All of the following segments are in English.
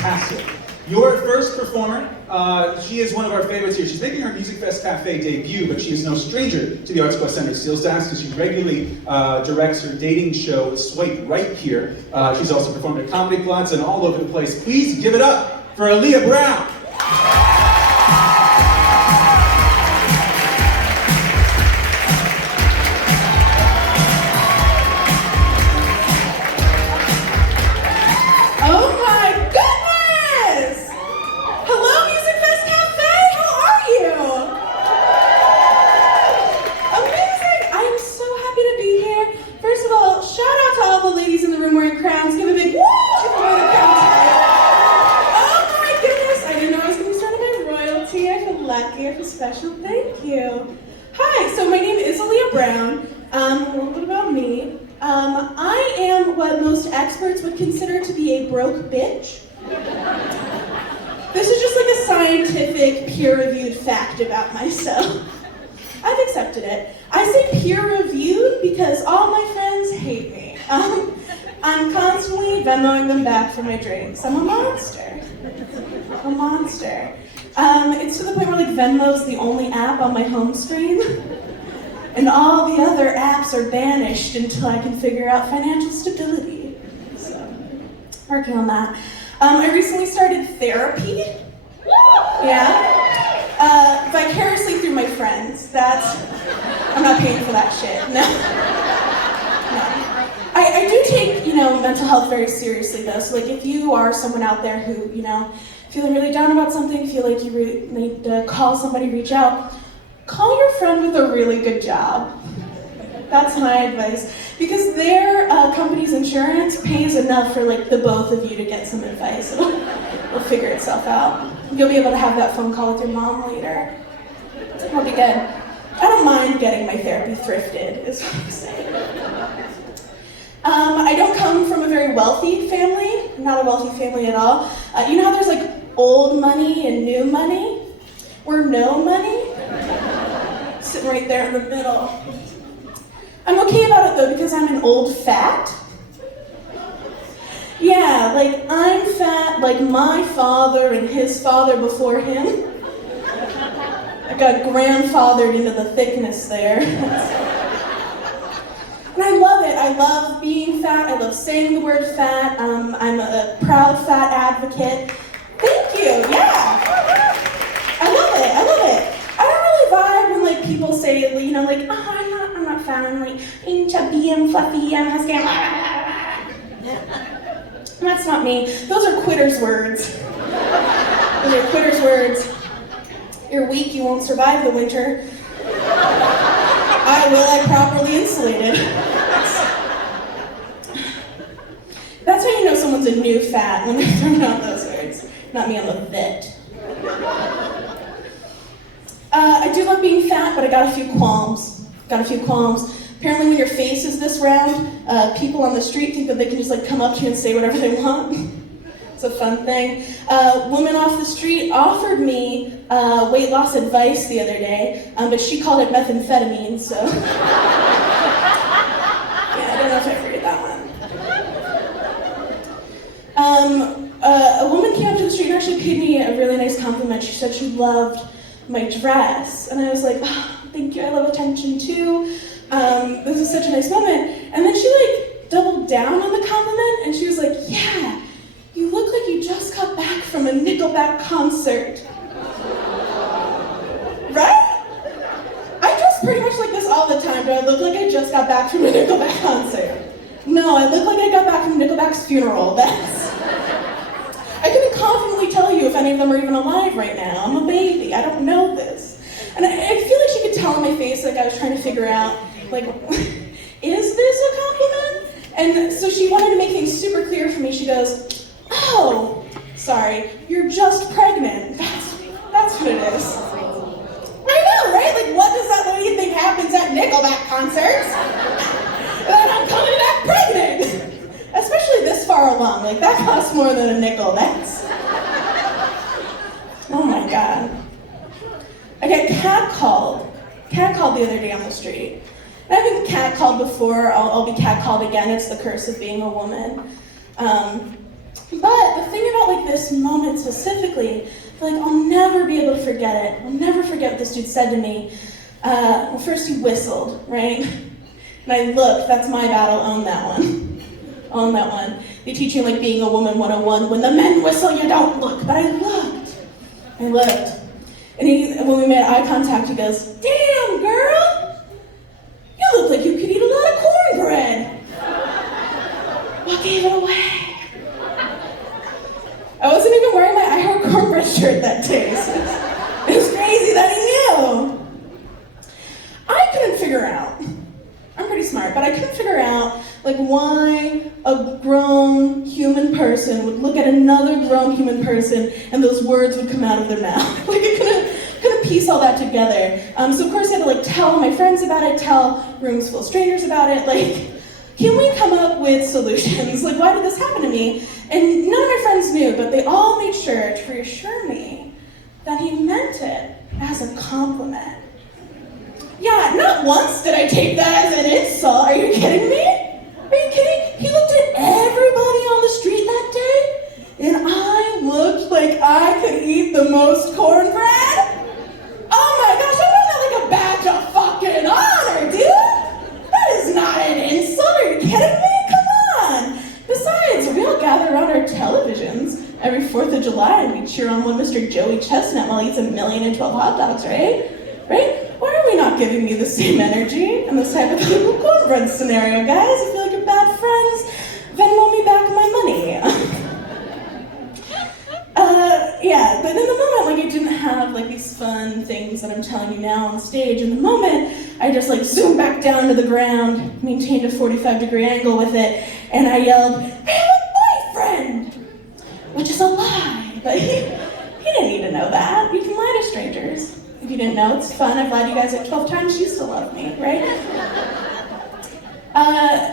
fantastic. Your first performer, she is one of our favorites here. She's making her Musikfest Café debut, but she is no stranger to the ArtsQuest Center Steele Stacks because she regularly directs her dating show, Swipe Right here. She's also performed at Comedy Platz and all over the place. Please give it up for Aliya Brown. Crowns, give a big woo if you're wearing a crown tonight. Oh my goodness, I didn't know I was going to be surrounded by royalty. I feel lucky, I feel special, thank you. Hi, so my name is Aliya Brown. A little bit about me. I am what most experts would consider to be a broke bitch. This is just like a scientific, peer-reviewed fact about myself. I've accepted it. I say peer-reviewed because all my friends hate me. I'm constantly Venmoing them back for my drinks. I'm a monster. A monster. It's to the point where like Venmo's the only app on my home screen, and all the other apps are banished until I can figure out financial stability. So, working on that. I recently started therapy. Yeah. Vicariously through my friends. I'm not paying for that shit. No. I do take, mental health very seriously though. So like if you are someone out there who, feeling really down about something, feel like you really need to call somebody, reach out, call your friend with a really good job. That's my advice. Because their company's insurance pays enough for like the both of you to get some advice. It'll figure itself out. You'll be able to have that phone call with your mom later. It'll be good. I don't mind getting my therapy thrifted, is what I'm saying. I don't come from a very wealthy family, not a wealthy family at all. You know how there's like old money and new money? We're no money. Sitting right there in the middle. I'm okay about it though because I'm an old fat. Yeah, like I'm fat like my father and his father before him. I got grandfathered into the thickness there. And I love it. I love being fat. I love saying the word fat. I'm a proud fat advocate. Thank you. Yeah. I love it. I love it. I don't really vibe when like people say, like, oh, I'm not fat. I'm like, I'm chubby, I'm fluffy, I'm husky. That's not me. Those are quitters' words. Those are quitters' words. You're weak. You won't survive the winter. I properly insulated. That's how you know someone's a new fat, when they're throwing out those words. Not me, I'm a vet. I do love being fat, but I got a few qualms. Apparently when your face is this round, people on the street think that they can just like come up to you and say whatever they want. It's a fun thing. A woman off the street offered me weight loss advice the other day, but she called it methamphetamine, so. Yeah, I don't know if I figured that one. A woman came up to the street and actually paid me a really nice compliment. She said she loved my dress, and I was like, oh, thank you, I love attention too. This is such a nice moment. And then she like doubled down on the compliment, and she was like, yeah, you look like you just got back from a Nickelback concert. Right? I dress pretty much like this all the time. Do I look like I just got back from a Nickelback concert? No, I look like I got back from Nickelback's funeral. I couldn't confidently tell you if any of them are even alive right now. I'm a baby, I don't know this. And I feel like she could tell on my face, like I was trying to figure out, like, is this a compliment? And so she wanted to make things super clear for me. She goes, oh, sorry, you're just pregnant. That's what it is. I know, right? Like, what does that lady think happens at Nickelback concerts? And I'm coming back pregnant. Especially this far along. Like, that costs more than a nickel. Oh my God. I got catcalled the other day on the street. And I've been catcalled before. I'll be catcalled again. It's the curse of being a woman. But the thing about like this this moment specifically, like I'll never be able to forget it. I'll never forget what this dude said to me. Well, first he whistled, right? And I looked, that's my battle, own that one. Own that one. They teach you like being a woman 101, when the men whistle, you don't look. But I looked. And when we made eye contact, he goes, damn, girl, you look like you could eat a lot of cornbread. What gave it away? I wasn't even wearing my I Heart Cornbread shirt that day. So it was crazy that he knew. I couldn't figure out, I'm pretty smart, but I couldn't figure out like why a grown human person would look at another grown human person and those words would come out of their mouth. Like I couldn't piece all that together. So of course I had to like tell my friends about it, tell rooms full of strangers about it. Like, can we come up with solutions? Like, why did this happen to me? And none of my friends knew, but they all made sure to reassure me that he meant it as a compliment. Yeah, not once did I take that as an insult. Are you kidding me? Are you kidding? He looked at everybody on the street that day, and I looked like I could eat the most cornbread? Oh my gosh, I want that like a badge of fucking honor, dude! That is not an insult, are you kidding me? Come on! Besides, we all gather around our televisions every 4th of July and we cheer on one Mr. Joey Chestnut while he eats 1,012,000 hot dogs, right? Right? Why are we not giving me the same energy in this hypothetical cornbread scenario, guys? I feel like you're bad friends. Venmo me back my money. Yeah, but in the moment, like, I didn't have, like, these fun things that I'm telling you now on stage. In the moment, I just, like, zoomed back down to the ground, maintained a 45-degree angle with it, and I yelled, I have a boyfriend! Which is a lie, but he didn't need to know that. You can lie to strangers. If you didn't know, it's fun. I've lied to you guys like 12 times, you still love me, right?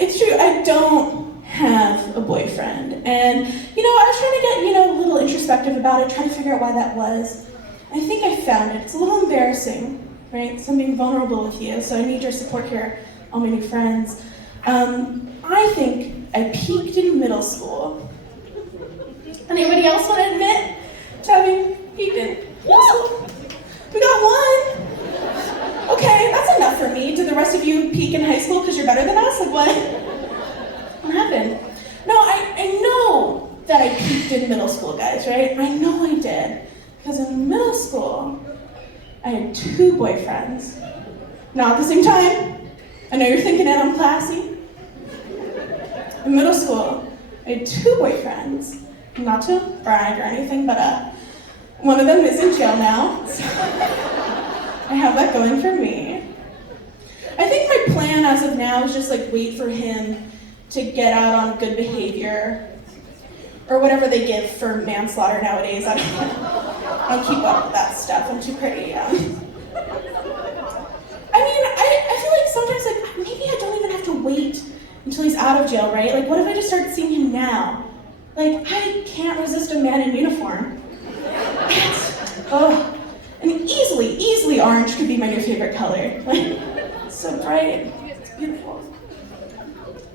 It's true, I don't have a boyfriend. And, I was trying to get, a little introspective about it, trying to figure out why that was. I think I found it. It's a little embarrassing, right? So I'm being vulnerable with you, so I need your support here, all my new friends. I think I peaked in middle school. Anybody else want to admit to having peaked in middle school? We got one. Okay, that's enough for me. Did the rest of you peak in high school because you're better than us? Like what? What happened? No, I know that I peaked in middle school, guys, right? I know I did. Because in middle school, I had 2 boyfriends. Not at the same time. I know you're thinking that I'm classy. In middle school, I had 2 boyfriends. Not to brag or anything, but one of them is in jail now, so I have that going for me. I think my plan as of now is just like wait for him to get out on good behavior, or whatever they give for manslaughter nowadays. I don't keep up with that stuff, I'm too pretty. I feel like sometimes like maybe I don't even have to wait until he's out of jail, right? Like what if I just start seeing him now? Like I can't resist a man in uniform. Oh, and easily orange could be my new favorite color. Like, it's so bright, it's beautiful.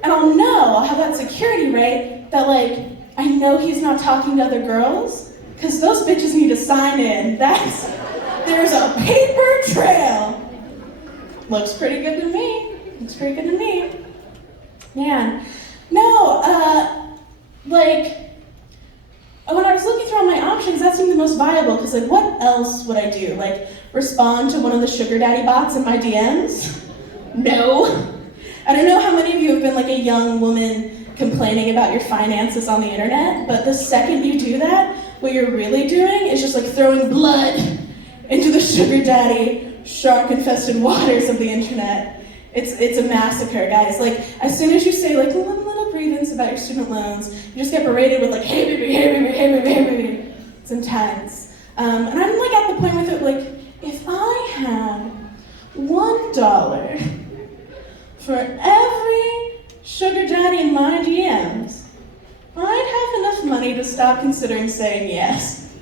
And I'll have that security, right? That like, I know he's not talking to other girls, because those bitches need to sign in. There's a paper trail. Looks pretty good to me. Man, no, when I was looking through all my options, that seemed the most viable, because like, what else would I do? Like, respond to one of the sugar daddy bots in my DMs? No. I don't know how many of you have been like a young woman complaining about your finances on the internet, but the second you do that, what you're really doing is just like throwing blood into the sugar daddy, shark-infested waters of the internet. It's a massacre, guys. Like, as soon as you say like one little grievance about your student loans, you just get berated with like, hey baby. It's intense. And I'm like at the point with it, like, if I had $1 for every sugar daddy in my DMs, I'd have enough money to stop considering saying yes.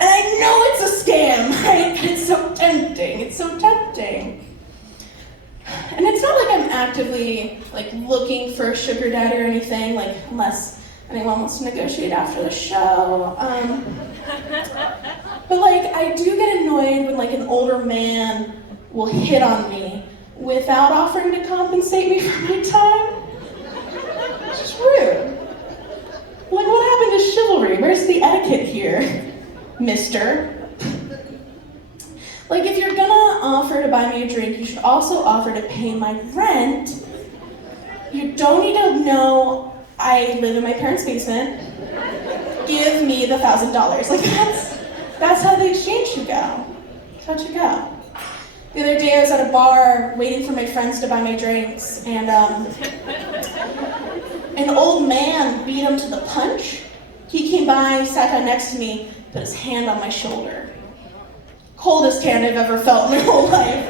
And I know it's a scam, right? It's so tempting. And it's not like I'm actively like looking for a sugar daddy or anything, like unless anyone wants to negotiate after the show. But like, I do get annoyed when like an older man will hit on me without offering to compensate me for my time. It's just rude. Like, what happened to chivalry? Where's the etiquette here, mister? Like, if you're gonna offer to buy me a drink, you should also offer to pay my rent. You don't need to know I live in my parents' basement. Give me the $1,000. Like, that's how the exchange should go. That's how it should go. The other day I was at a bar waiting for my friends to buy my drinks, and an old man beat him to the punch. He came by, sat down next to me, put his hand on my shoulder. Coldest hand I've ever felt in my whole life.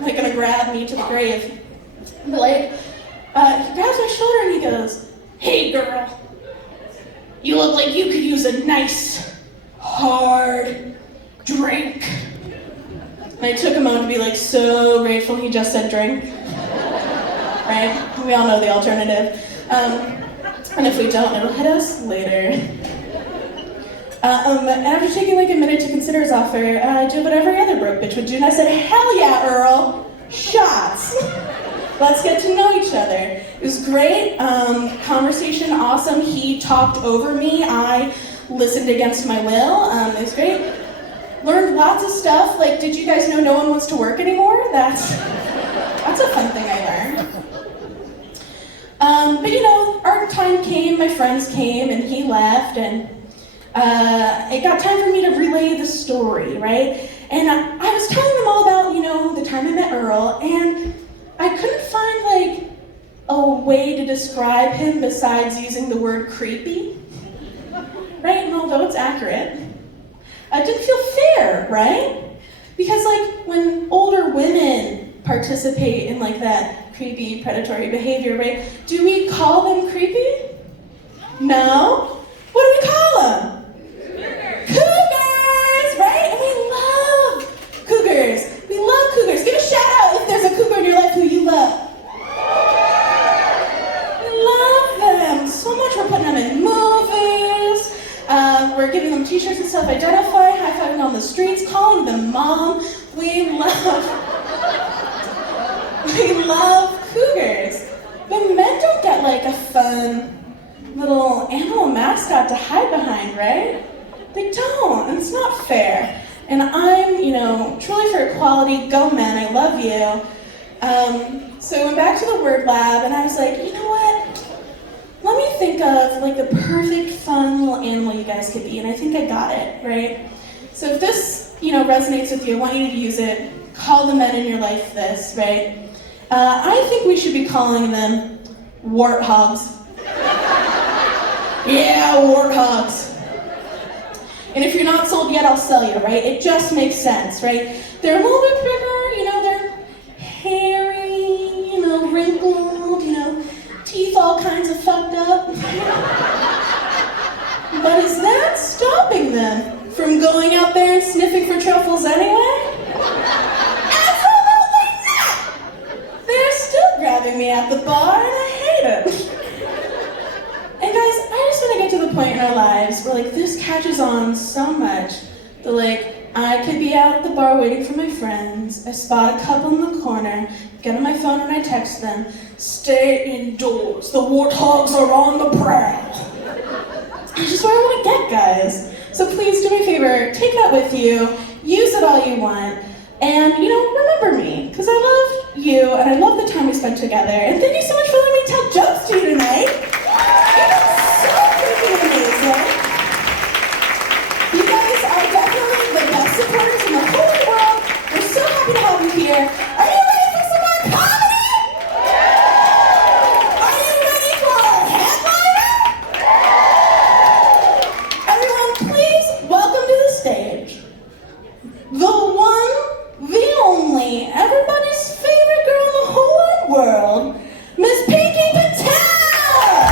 Like, gonna grab me to the grave. But like, he grabs my shoulder and he goes, "Hey girl, you look like you could use a nice, hard drink." And I took a moment to be like so grateful he just said drink. Right? We all know the alternative. And if we don't, it'll hit us later. And after taking like a minute to consider his offer, I did what every other broke bitch would do, and I said, "Hell yeah, Earl, shots. Let's get to know each other." It was great, conversation awesome. He talked over me, I listened against my will. It was great. Learned lots of stuff, like, did you guys know no one wants to work anymore? That's a fun thing I learned. But you know, our time came, my friends came, and he left, and it got time for me to relay the story, right? And I was telling them all about, you know, the time I met Earl, and I couldn't find, like, a way to describe him besides using the word creepy, right? And although it's accurate, it didn't feel fair, right? Because, like, when older women participate in, like, that creepy, predatory behavior, right, do we call them creepy? No? What do we call them? Cougars, right? And we love cougars. We love cougars. Give a shout out if there's a cougar in your life who you love. We love them so much. We're putting them in movies. We're giving them t-shirts and self-identify, high-fiving on the streets, calling them mom. We love cougars. But men don't get like a fun little animal mascot to hide behind, right? They don't, and it's not fair. And I'm, you know, truly for equality, go men, I love you. So I went back to the word lab and I was like, you know what? Let me think of like the perfect fun little animal you guys could be, and I think I got it, right? So if this, you know, resonates with you, I want you to use it. Call the men in your life this, right? I think we should be calling them warthogs. Yeah, warthogs. And if you're not sold yet, I'll sell you, right? It just makes sense, right? They're a little bit bigger, you know, they're hairy, you know, wrinkled, you know, teeth all kinds of fucked up. But is that stopping them from going out there and sniffing for truffles anyway? Absolutely not! They're still grabbing me at the bar and I hate it. And guys, I just want to get to the point in our lives where like this catches on so much that like I could be out at the bar waiting for my friends, I spot a couple in the corner, get on my phone and I text them, "Stay indoors, the warthogs are on the prowl." It's just where I want to get, guys. So please do me a favor, take that with you, use it all you want, and you know, remember me, because I love you and I love the time we spent together, and thank you so much for letting me tell jokes to you tonight.